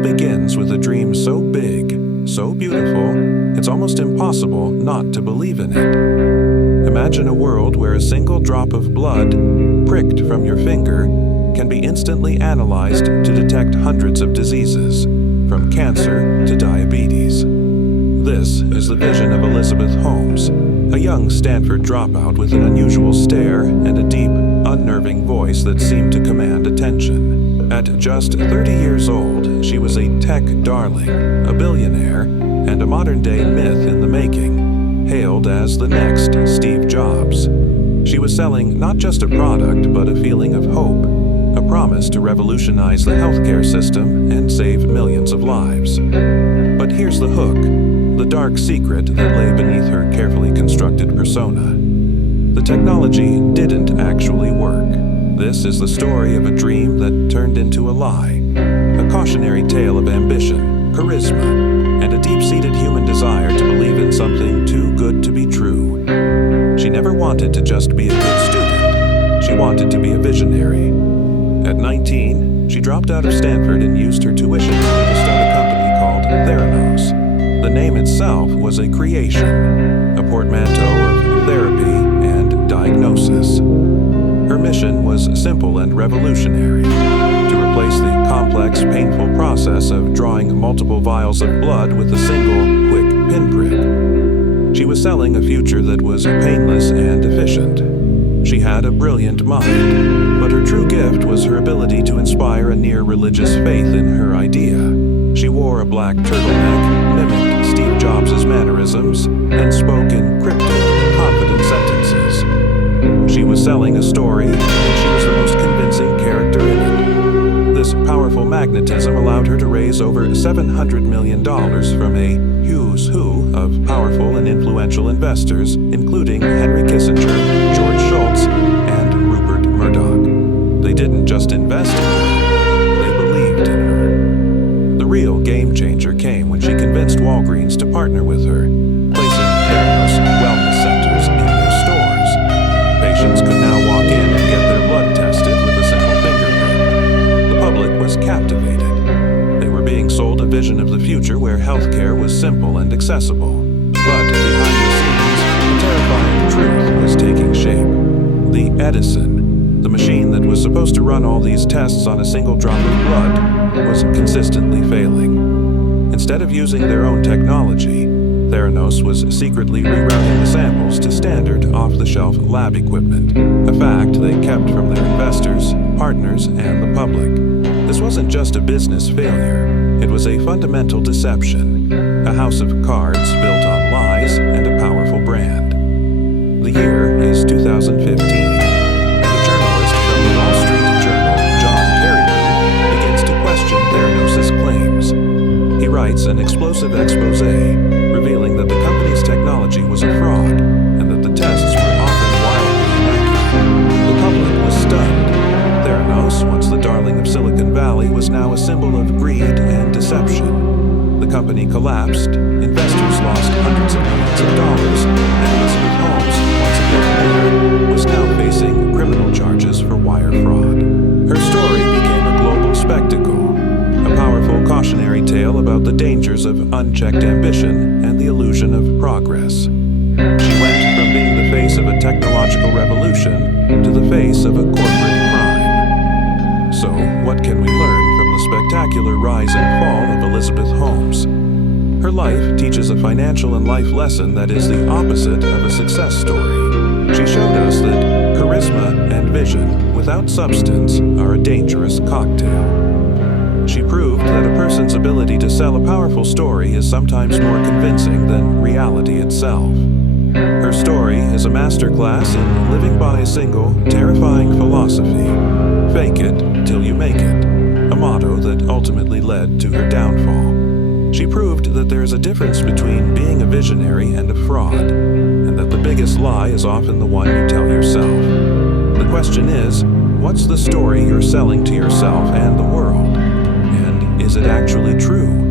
all begins with a dream so big, so beautiful, it's almost impossible not to believe in it. Imagine a world where a single drop of blood, pricked from your finger, can be instantly analyzed to detect hundreds of diseases, from cancer to diabetes. This is the vision of Elizabeth Holmes, a young Stanford dropout with an unusual stare and a deep, unnerving voice that seemed to command attention. At just 30 years old, she was a tech darling, a billionaire, and a modern-day myth in the making, hailed as the next Steve Jobs. She was selling not just a product, but a feeling of hope, a promise to revolutionize the healthcare system and save millions of lives. But here's the hook, the dark secret that lay beneath her carefully constructed persona. The technology didn't actually work. This is the story of a dream that turned into a lie, a cautionary tale of ambition, charisma, and a deep-seated human desire to believe in something too good to be true. She never wanted to just be a good student. She wanted to be a visionary. At 19, she dropped out of Stanford and used her tuition money to start a company called Theranos. The name itself was a creation, a portmanteau of therapy and diagnosis. Her mission was simple and revolutionary: to replace the complex, painful process of drawing multiple vials of blood with a single, quick pinprick. She was selling a future that was painless and efficient. She had a brilliant mind, but her true gift was her ability to inspire a near-religious faith in her idea. She wore a black turtleneck, mimicked Steve Jobs' mannerisms, and spoke in cryptic, confident sentences. She was selling a story, and she was the most convincing character in it. This powerful magnetism allowed her to raise over $700 million from a who's who of powerful and influential investors, including Henry Kissinger, George Shultz, and Rupert Murdoch. They didn't just invest in her, they believed in her. The real game changer came when she convinced Walgreens to partner with her, placing Theranos wellness centers in their stores. Patients could now walk in and get their blood tested with a simple finger prick. The public was captivated. They were being sold a vision of the future where healthcare was simple and accessible. But behind the scenes, a terrifying truth was taking shape. The Edison, the machine that was supposed to run all these tests on a single drop of blood, was consistently failing. Instead of using their own technology, Theranos was secretly rerouting the samples to standard, off-the-shelf lab equipment, a fact they kept from their investors, partners, and the public. This wasn't just a business failure, it was a fundamental deception, a house of cards built on lies and a powerful brand. The year is 2015, and a journalist from the Wall Street Journal, John Kerry, begins to question Theranos' claims. He writes an explosive expose, revealing that the company's technology was a fraud, and that the tests were often wildly inaccurate. The public was stunned. Theranos, once the darling of Silicon Valley, was now a symbol of greed and deception. The company collapsed, investors lost hundreds of millions of dollars, and Elizabeth Holmes, once a billionaire, was now facing criminal charges for wire fraud. Her story became a global spectacle, a powerful cautionary tale about the dangers of unchecked ambition and the illusion of progress. She went from being the face of a technological revolution to the face of a corporate crime. So, what can we learn from the spectacular rise and fall of Elizabeth Holmes? Her life teaches a financial and life lesson that is the opposite of a success story. She showed us that charisma and vision without substance are a dangerous cocktail. She proved that a person's ability to sell a powerful story is sometimes more convincing than reality itself. Her story is a masterclass in living by a single, terrifying philosophy: fake it till you make it, a motto that ultimately led to her downfall. She proved that there is a difference between being a visionary and a fraud, and that the biggest lie is often the one you tell yourself. The question is, what's the story you're selling to yourself and the world? And is it actually true?